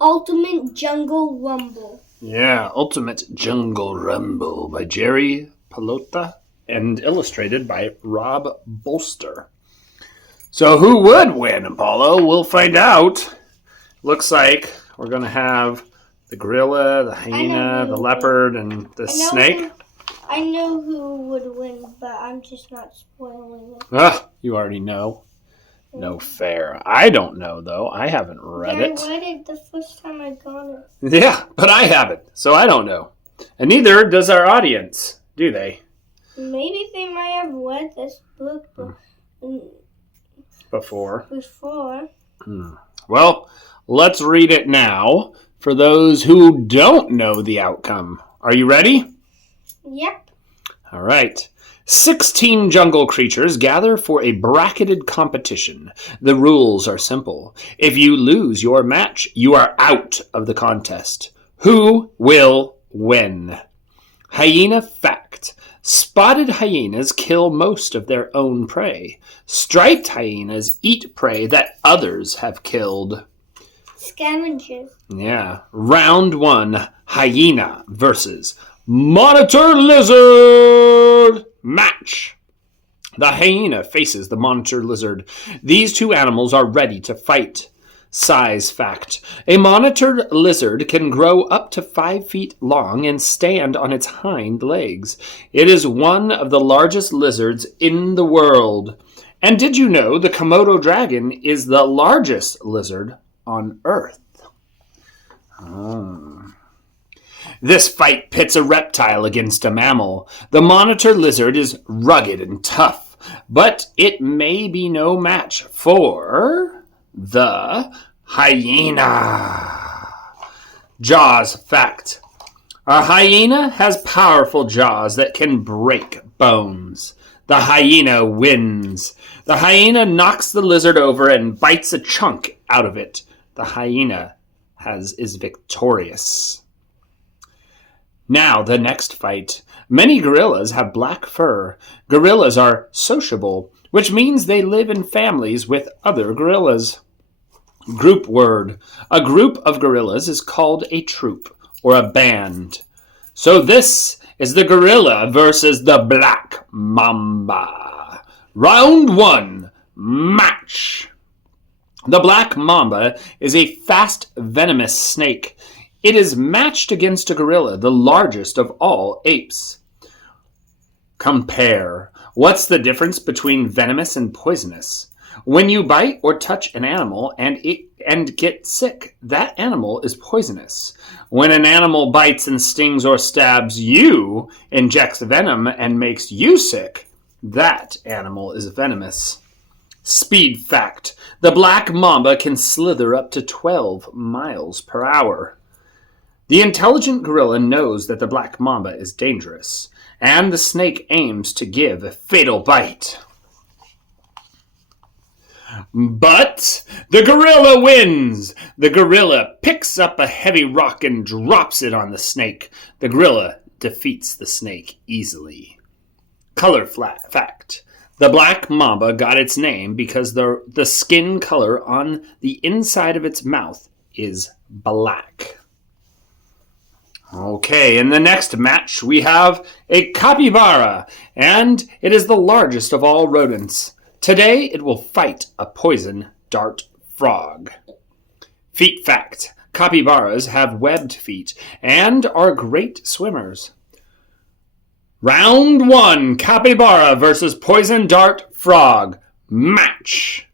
Ultimate Jungle Rumble. Yeah, Ultimate Jungle Rumble by Jerry Pellotta and illustrated by Rob Bolster. So who would win, Apollo? We'll find out. Looks like we're going to have the gorilla, the hyena, the leopard, and the snake. I know who would win, but I'm just not spoiling it. You already know. No fair. I don't know, though. I haven't read it. I read it the first time I got it. Yeah, but I haven't, so I don't know. And neither does our audience, do they? Maybe they might have read this book Before. Well, let's read it now for those who don't know the outcome. Are you ready? Yep. All right. 16 jungle creatures gather for a bracketed competition. The rules are simple. If you lose your match, you are out of the contest. Who will win? Hyena fact. Spotted hyenas kill most of their own prey. Striped hyenas eat prey that others have killed. Scavengers. Yeah. Round 1. Hyena versus monitor lizard. Match. The hyena faces the monitor lizard. These two animals are ready to fight. Size fact. A monitor lizard can grow up to 5 feet long and stand on its hind legs. It is one of the largest lizards in the world. And did you know the Komodo dragon is the largest lizard on Earth? This fight pits a reptile against a mammal. The monitor lizard is rugged and tough, but it may be no match for the hyena. Jaws fact. A hyena has powerful jaws that can break bones. The hyena wins. The hyena knocks the lizard over and bites a chunk out of it. The hyena is victorious. Now, the next fight. Many gorillas have black fur. Gorillas are sociable, which means they live in families with other gorillas. Group word. A group of gorillas is called a troop or a band. So this is the gorilla versus the black mamba. Round 1. Match. The black mamba is a fast, venomous snake. It is matched against a gorilla, the largest of all apes. Compare. What's the difference between venomous and poisonous? When you bite or touch an animal and get sick, that animal is poisonous. When an animal bites and stings or stabs you, injects venom and makes you sick, that animal is venomous. Speed fact. The black mamba can slither up to 12 miles per hour. The intelligent gorilla knows that the black mamba is dangerous, and the snake aims to give a fatal bite. But the gorilla wins! The gorilla picks up a heavy rock and drops it on the snake. The gorilla defeats the snake easily. Color fact. The black mamba got its name because the skin color on the inside of its mouth is black. Okay, in the next match, we have a capybara, and it is the largest of all rodents. Today, it will fight a poison dart frog. Feet fact. Capybaras have webbed feet and are great swimmers. Round 1, capybara versus poison dart frog. Match.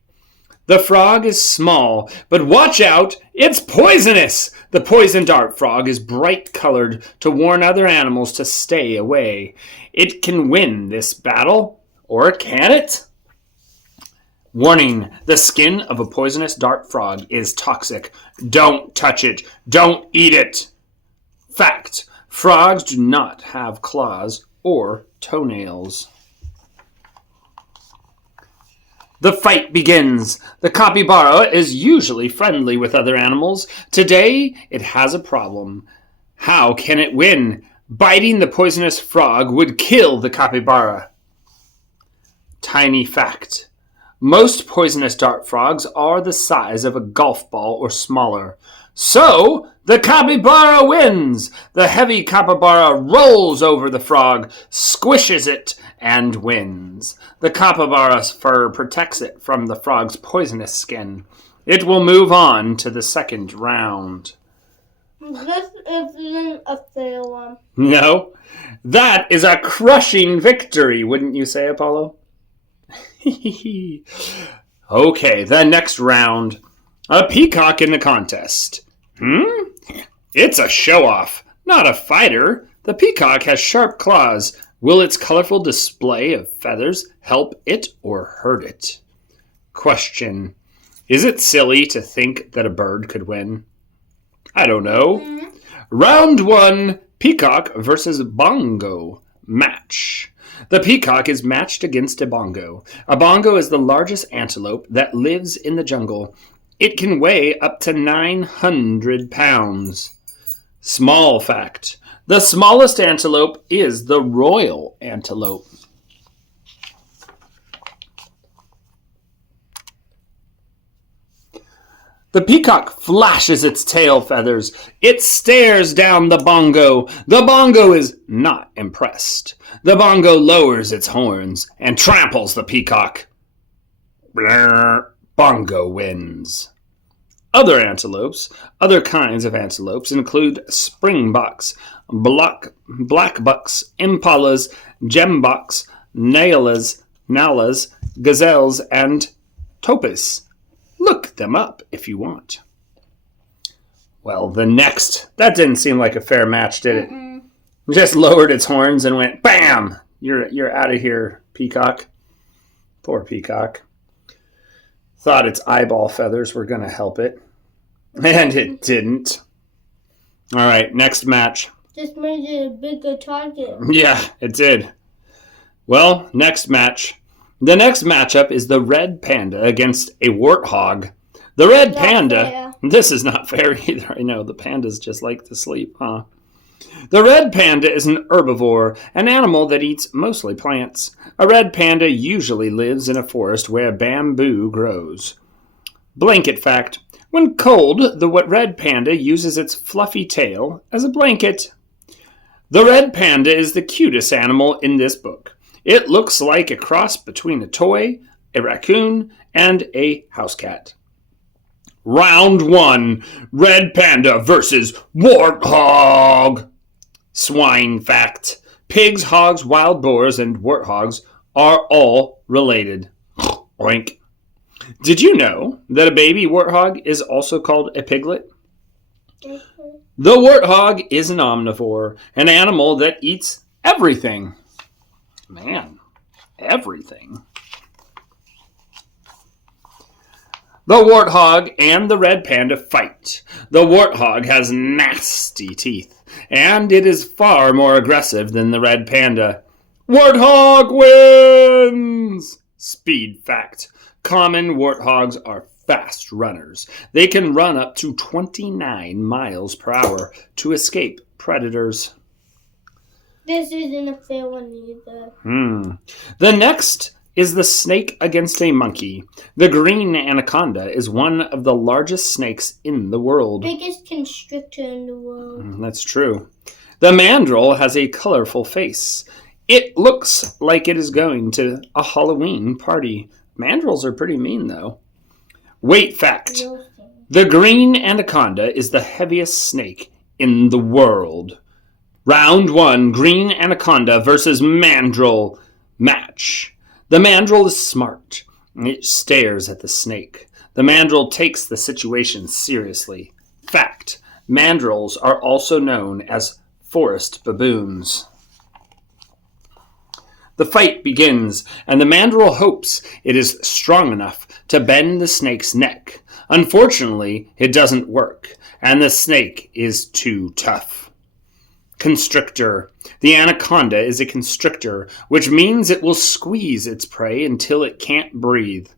The frog is small, but watch out, it's poisonous! The poison dart frog is bright-colored to warn other animals to stay away. It can win this battle, or can it? Warning, the skin of a poisonous dart frog is toxic. Don't touch it. Don't eat it. Fact, frogs do not have claws or toenails. The fight begins. The capybara is usually friendly with other animals. Today, it has a problem. How can it win? Biting the poisonous frog would kill the capybara. Tiny fact. Most poisonous dart frogs are the size of a golf ball or smaller. So, the capybara wins. The heavy capybara rolls over the frog, squishes it, and wins. The capybara's fur protects it from the frog's poisonous skin. It will move on to the second round. This isn't a fair one. No, that is a crushing victory, wouldn't you say, Apollo? Okay, the next round. A peacock in the contest. It's a show-off, not a fighter. The peacock has sharp claws. Will its colorful display of feathers help it or hurt it? Question. Is it silly to think that a bird could win? I don't know. Round 1, peacock versus bongo match. The peacock is matched against a bongo. A bongo is the largest antelope that lives in the jungle. It can weigh up to 900 pounds. Small fact. The smallest antelope is the royal antelope. The peacock flashes its tail feathers. It stares down the bongo. The bongo is not impressed. The bongo lowers its horns and tramples the peacock. Bongo wins. Other kinds of antelopes include springboks, blackbucks, impalas, gemboks, nalas, gazelles, and topis. Look them up if you want. Well, that didn't seem like a fair match, did it? Just lowered its horns and went, bam! You're out of here, peacock. Poor peacock. Thought its eyeball feathers were going to help it. And it didn't. All right, next match. This made it a bigger target. Yeah, it did. Well, next match. The next matchup is the red panda against a warthog. The red panda... This is not fair either. I know, the pandas just like to sleep, huh? The red panda is an herbivore, an animal that eats mostly plants. A red panda usually lives in a forest where bamboo grows. Blanket fact. When cold, the red panda uses its fluffy tail as a blanket. The red panda is the cutest animal in this book. It looks like a cross between a toy, a raccoon, and a house cat. Round 1, red panda versus warthog. Swine fact. Pigs, hogs, wild boars, and warthogs are all related. Oink. Did you know that a baby warthog is also called a piglet? The warthog is an omnivore, an animal that eats everything. Man, everything. The warthog and the red panda fight. The warthog has nasty teeth, and it is far more aggressive than the red panda. Warthog wins! Speed fact. Common warthogs are fast runners. They can run up to 29 miles per hour to escape predators. This isn't a fair one either. The next is the snake against a monkey. The green anaconda is one of the largest snakes in the world. Biggest constrictor in the world. That's true. The mandrill has a colorful face. It looks like it is going to a Halloween party. Mandrills are pretty mean, though. Weight fact. The green anaconda is the heaviest snake in the world. Round 1, green anaconda versus mandrill match. The mandrill is smart. It stares at the snake. The mandrill takes the situation seriously. Fact. Mandrills are also known as forest baboons. The fight begins, and the mandrill hopes it is strong enough to bend the snake's neck. Unfortunately, it doesn't work, and the snake is too tough. Constrictor. The anaconda is a constrictor, which means it will squeeze its prey until it can't breathe.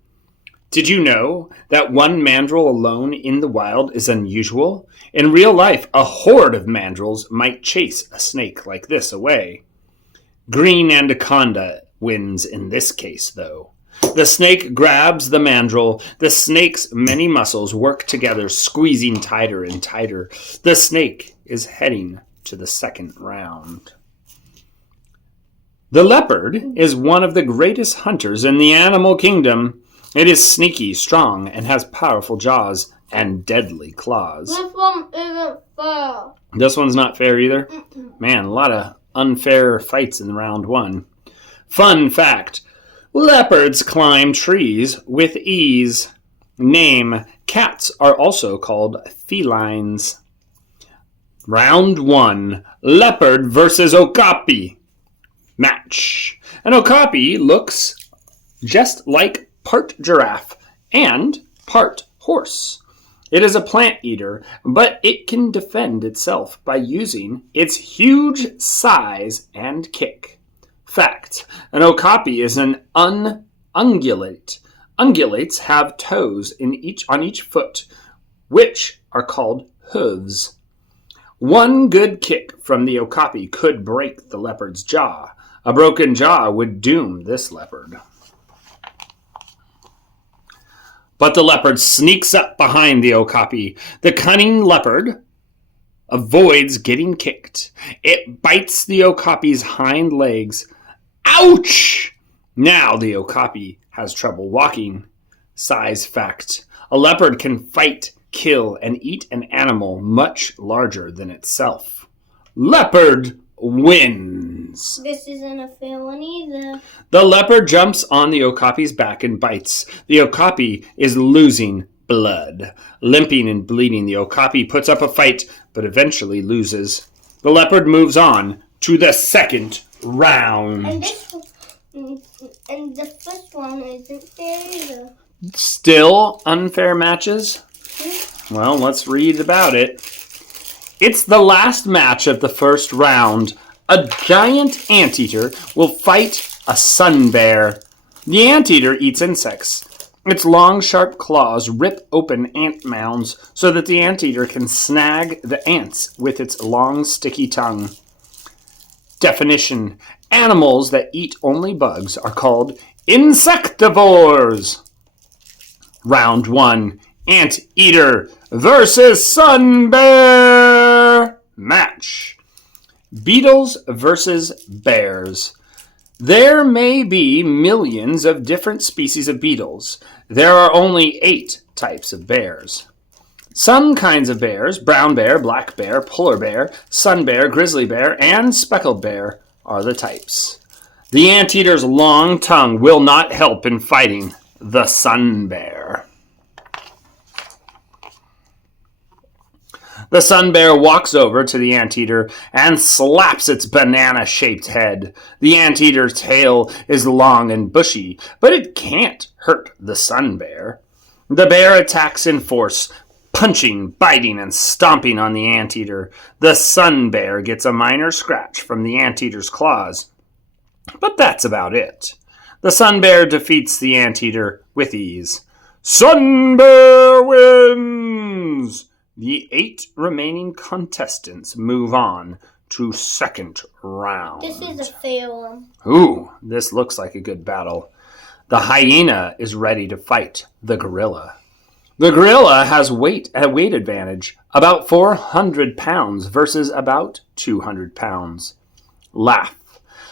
Did you know that one mandrill alone in the wild is unusual? In real life, a horde of mandrills might chase a snake like this away. Green anaconda wins in this case, though. The snake grabs the mandrill. The snake's many muscles work together, squeezing tighter and tighter. The snake is heading to the second round. The leopard is one of the greatest hunters in the animal kingdom. It is sneaky, strong, and has powerful jaws and deadly claws. This one isn't fair. This one's not fair either? Man, a lot of unfair fights in round one. Fun fact. Leopards climb trees with ease. Name. Cats are also called felines. Round one. Leopard versus okapi. Match. An okapi looks just like part giraffe and part horse. It is a plant eater, but it can defend itself by using its huge size and kick. Fact. An okapi is an ungulate. Ungulates have toes on each foot, which are called hooves. One good kick from the okapi could break the leopard's jaw. A broken jaw would doom this leopard. But the leopard sneaks up behind the okapi. The cunning leopard avoids getting kicked. It bites the okapi's hind legs. Ouch! Now the okapi has trouble walking. Size fact. A leopard can fight, kill, and eat an animal much larger than itself. Leopard wins. This isn't a fair one either. The leopard jumps on the okapi's back and bites. The okapi is losing blood. Limping and bleeding, the okapi puts up a fight, but eventually loses. The leopard moves on to the second round. And the first one isn't fair either. Still unfair matches? Well, let's read about it. It's the last match of the first round. A giant anteater will fight a sun bear. The anteater eats insects. Its long, sharp claws rip open ant mounds so that the anteater can snag the ants with its long, sticky tongue. Definition. Animals that eat only bugs are called insectivores. Round 1. Anteater versus sun bear. Match. Beetles versus bears. There may be millions of different species of beetles. There are only 8 types of bears. Some kinds of bears, brown bear, black bear, polar bear, sun bear, grizzly bear, and speckled bear, are the types. The anteater's long tongue will not help in fighting the sun bear. The sun bear walks over to the anteater and slaps its banana-shaped head. The anteater's tail is long and bushy, but it can't hurt the sun bear. The bear attacks in force, punching, biting, and stomping on the anteater. The sun bear gets a minor scratch from the anteater's claws, but that's about it. The sun bear defeats the anteater with ease. Sun bear wins! The 8 remaining contestants move on to second round. This is a fair one. Ooh, this looks like a good battle. The hyena is ready to fight the gorilla. The gorilla has a weight advantage, about 400 pounds versus about 200 pounds. Laugh.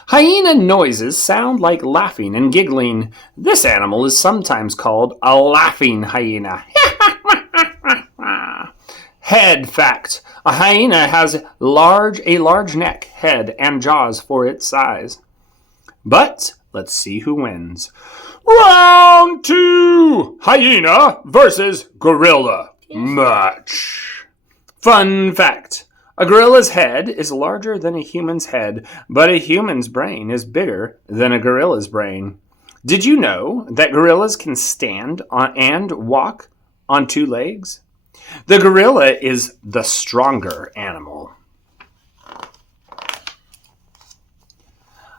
Hyena noises sound like laughing and giggling. This animal is sometimes called a laughing hyena. Head fact. A hyena has a large neck, head, and jaws for its size. But let's see who wins. Round 2! Hyena versus gorilla. Match. Fun fact. A gorilla's head is larger than a human's head, but a human's brain is bigger than a gorilla's brain. Did you know that gorillas can stand on and walk on 2 legs? The gorilla is the stronger animal.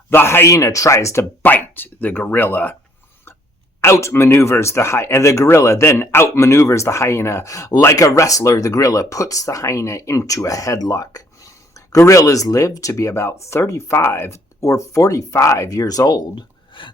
The hyena tries to bite the gorilla. The gorilla then outmaneuvers the hyena. Like a wrestler, the gorilla puts the hyena into a headlock. Gorillas live to be about 35 or 45 years old.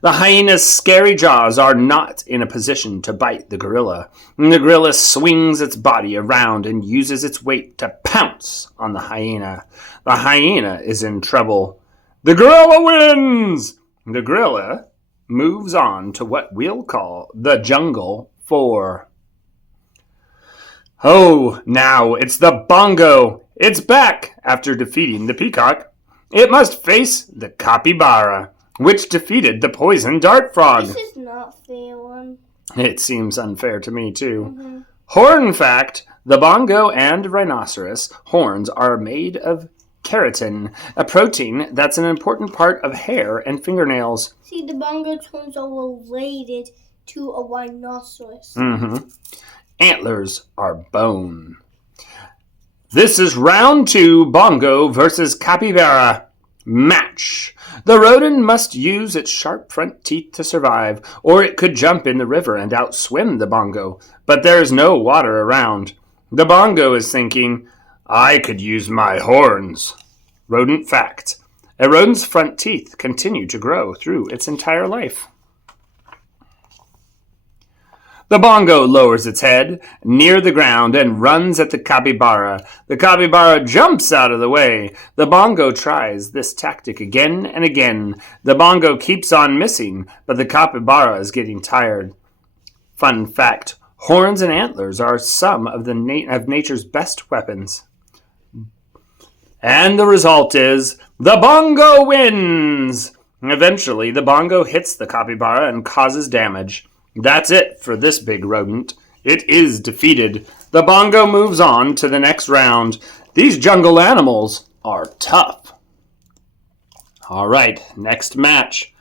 The hyena's scary jaws are not in a position to bite the gorilla. The gorilla swings its body around and uses its weight to pounce on the hyena. The hyena is in trouble. The gorilla wins! The gorilla moves on to what we'll call the Jungle 4. Oh, now it's the Bongo. It's back after defeating the peacock. It must face the Capybara, which defeated the poison dart frog. This is not fair one. It seems unfair to me, too. Horn fact, the bongo and rhinoceros horns are made of keratin, a protein that's an important part of hair and fingernails. See, the bongo horns are related to a rhinoceros. Antlers are bone. This is round 2, Bongo versus Capybara. Match. The rodent must use its sharp front teeth to survive, or it could jump in the river and outswim the bongo. But there is no water around. The bongo is thinking, I could use my horns. Rodent fact. A rodent's front teeth continue to grow through its entire life. The bongo lowers its head near the ground and runs at the capybara. The capybara jumps out of the way. The bongo tries this tactic again and again. The bongo keeps on missing, but the capybara is getting tired. Fun fact, horns and antlers are some of nature's best weapons. And the result is, the bongo wins! Eventually, the bongo hits the capybara and causes damage. That's it for this big rodent. It is defeated. The bongo moves on to the next round. These jungle animals are tough. All right, next match.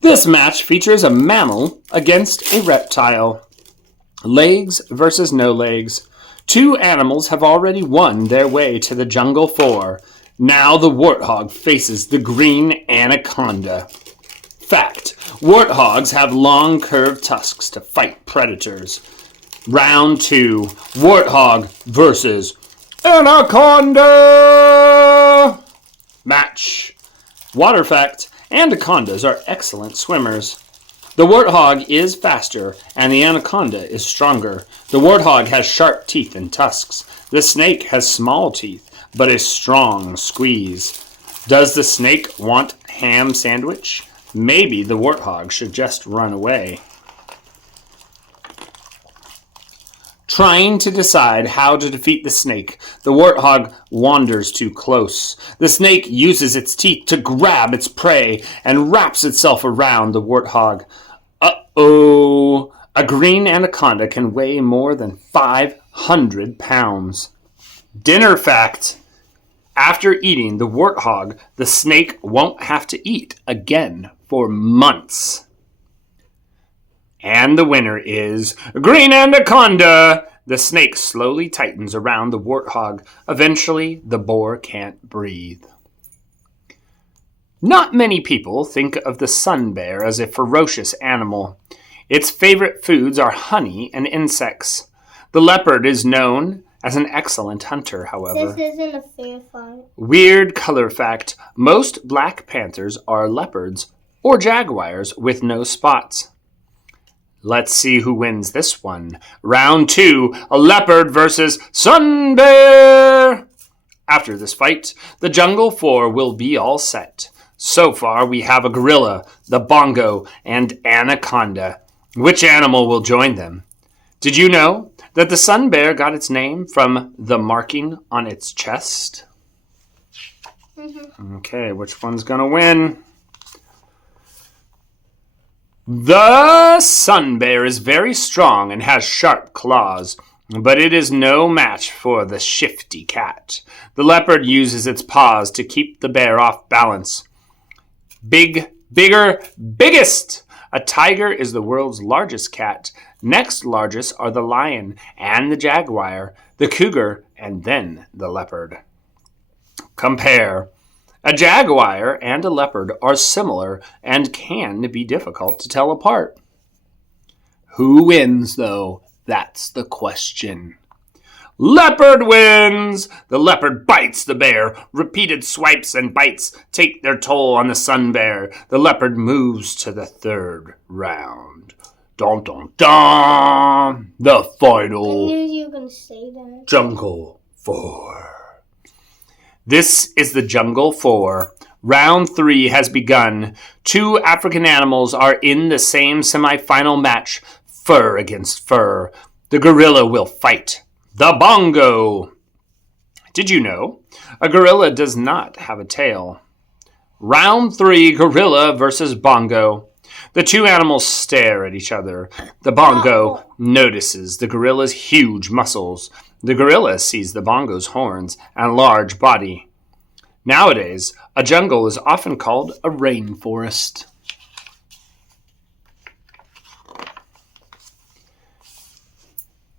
This match features a mammal against a reptile. Legs versus no legs. 2 animals have already won their way to the Jungle 4. Now the warthog faces the green anaconda. Fact, warthogs have long curved tusks to fight predators. Round 2, warthog versus anaconda! Match. Water fact, anacondas are excellent swimmers. The warthog is faster and the anaconda is stronger. The warthog has sharp teeth and tusks. The snake has small teeth but a strong squeeze. Does the snake want ham sandwich? Maybe the warthog should just run away. Trying to decide how to defeat the snake, the warthog wanders too close. The snake uses its teeth to grab its prey and wraps itself around the warthog. Uh-oh! A green anaconda can weigh more than 500 pounds. Dinner fact. After eating the warthog, the snake won't have to eat again for months. And the winner is Green Anaconda! The snake slowly tightens around the warthog. Eventually, the boar can't breathe. Not many people think of the sun bear as a ferocious animal. Its favorite foods are honey and insects. The leopard is known as an excellent hunter, however. This isn't a fair fight. Weird color fact, most black panthers are leopards or jaguars with no spots. Let's see who wins this one. Round 2, a leopard versus sun bear. After this fight, the Jungle 4 will be all set. So far, we have a gorilla, the bongo, and anaconda. Which animal will join them? Did you know that the sun bear got its name from the marking on its chest? Okay, which one's going to win? The sun bear is very strong and has sharp claws, but it is no match for the shifty cat. The leopard uses its paws to keep the bear off balance. Big, bigger, biggest! A tiger is the world's largest cat. Next largest are the lion and the jaguar, the cougar, and then the leopard. Compare. A jaguar and a leopard are similar and can be difficult to tell apart. Who wins, though? That's the question. Leopard wins! The leopard bites the bear. Repeated swipes and bites take their toll on the sun bear. The leopard moves to the third round. Dun dun dun! The final. I knew you were going to say that. Jungle 4. This is the Jungle 4. Round 3 has begun. 2 African animals are in the same semifinal match, fur against fur. The gorilla will fight the bongo. Did you know a gorilla does not have a tail? Round 3, gorilla versus bongo. The 2 animals stare at each other. The bongo notices the gorilla's huge muscles. The gorilla sees the bongo's horns and large body. Nowadays, a jungle is often called a rainforest.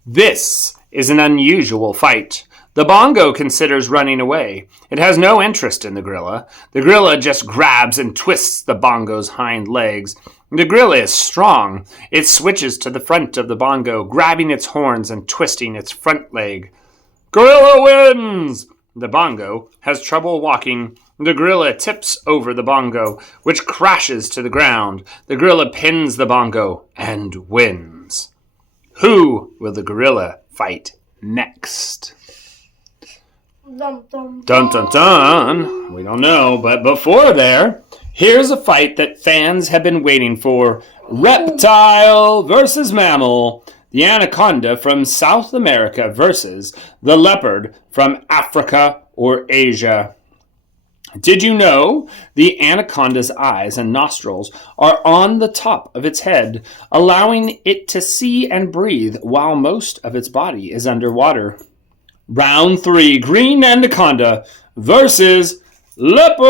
This is an unusual fight. The bongo considers running away. It has no interest in the gorilla. The gorilla just grabs and twists the bongo's hind legs. The gorilla is strong. It switches to the front of the bongo, grabbing its horns and twisting its front leg. Gorilla wins! The bongo has trouble walking. The gorilla tips over the bongo, which crashes to the ground. The gorilla pins the bongo and wins. Who will the gorilla fight next? Dun, dun, Dun dun dun. We don't know, but before there, here's a fight that fans have been waiting for. Reptile versus mammal. The anaconda from South America versus the leopard from Africa or Asia. Did you know the anaconda's eyes and nostrils are on the top of its head, allowing it to see and breathe while most of its body is underwater? Round 3, green anaconda versus leopard.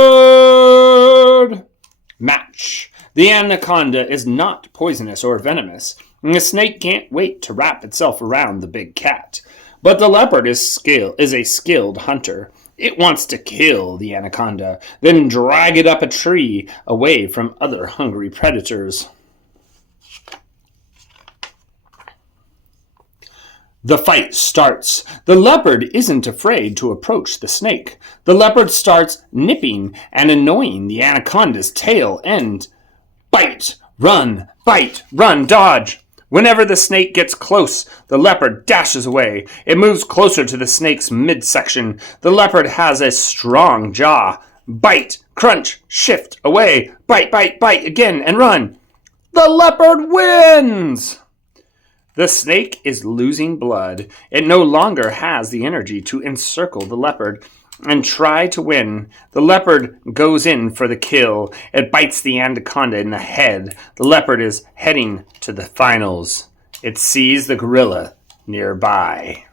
Match. The anaconda is not poisonous or venomous. The snake can't wait to wrap itself around the big cat. But the leopard is a skilled hunter. It wants to kill the anaconda, then drag it up a tree away from other hungry predators. The fight starts. The leopard isn't afraid to approach the snake. The leopard starts nipping and annoying the anaconda's tail end. Bite, run, dodge. Whenever the snake gets close, the leopard dashes away. It moves closer to the snake's midsection. The leopard has a strong jaw. Bite, crunch, shift, away. Bite, again, and run. The leopard wins! The snake is losing blood. It no longer has the energy to encircle the leopard and try to win. The leopard goes in for the kill. It bites the anaconda in the head. The leopard is heading to the finals. It sees the gorilla nearby.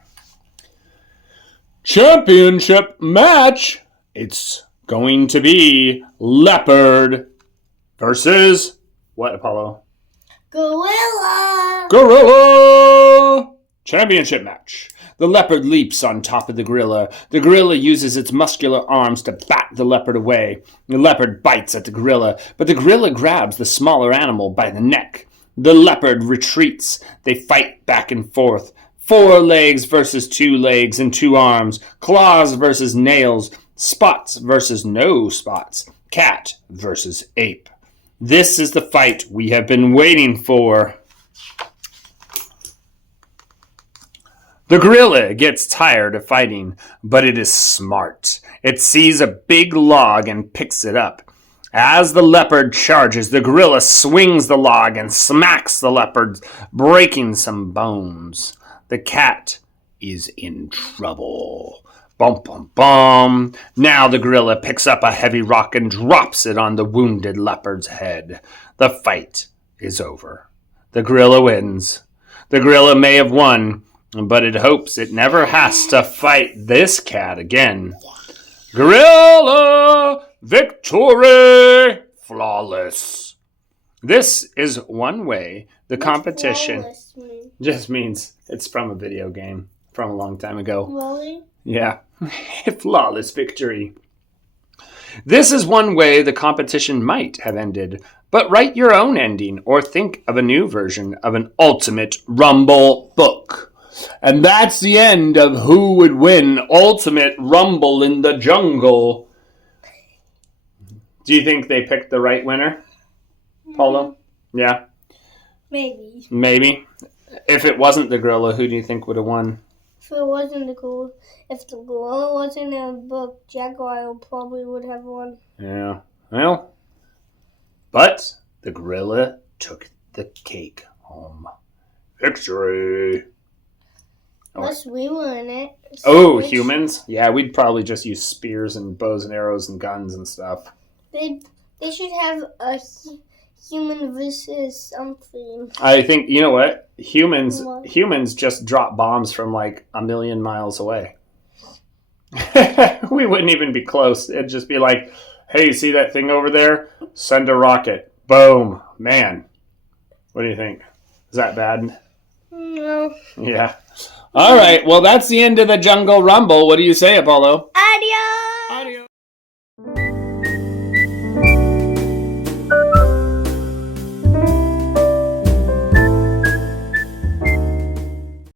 Championship match. It's going to be leopard versus what, Apollo? Gorilla! Gorilla! Championship match. The leopard leaps on top of the gorilla. The gorilla uses its muscular arms to bat the leopard away. The leopard bites at the gorilla, but the gorilla grabs the smaller animal by the neck. The leopard retreats. They fight back and forth. 4 legs versus 2 legs and 2 arms. Claws versus nails. Spots versus no spots. Cat versus ape. This is the fight we have been waiting for. The gorilla gets tired of fighting, but it is smart. It sees a big log and picks it up. As the leopard charges, the gorilla swings the log and smacks the leopard, breaking some bones. The cat is in trouble. Bum, bum, bum. Now the gorilla picks up a heavy rock and drops it on the wounded leopard's head. The fight is over. The gorilla wins. The gorilla may have won, but it hopes it never has to fight this cat again. Gorilla victory! Flawless. This is one way the competition just means it's from a video game from a long time ago. Really? Yeah. Flawless victory. This is one way the competition might have ended, but write your own ending or think of a new version of an ultimate Rumble book. And that's the end of who would win Ultimate Rumble in the Jungle. Do you think they picked the right winner, Paulo? Yeah? Maybe. Maybe. If it wasn't the gorilla, who do you think would have won? If it wasn't the gorilla, if the gorilla wasn't in the book, Jaguar probably would have won. Yeah. Well, but the gorilla took the cake home. Victory. Unless we were in it. Oh, humans? Yeah, we'd probably just use spears and bows and arrows and guns and stuff. They should have a human versus something. I think, you know what? Humans just drop bombs from like a million miles away. We wouldn't even be close. It'd just be like, hey, see that thing over there? Send a rocket. Boom. Man. What do you think? Is that bad? No. Yeah. All right. Well, that's the end of the Jungle Rumble. What do you say, Apollo? Adios! Adios.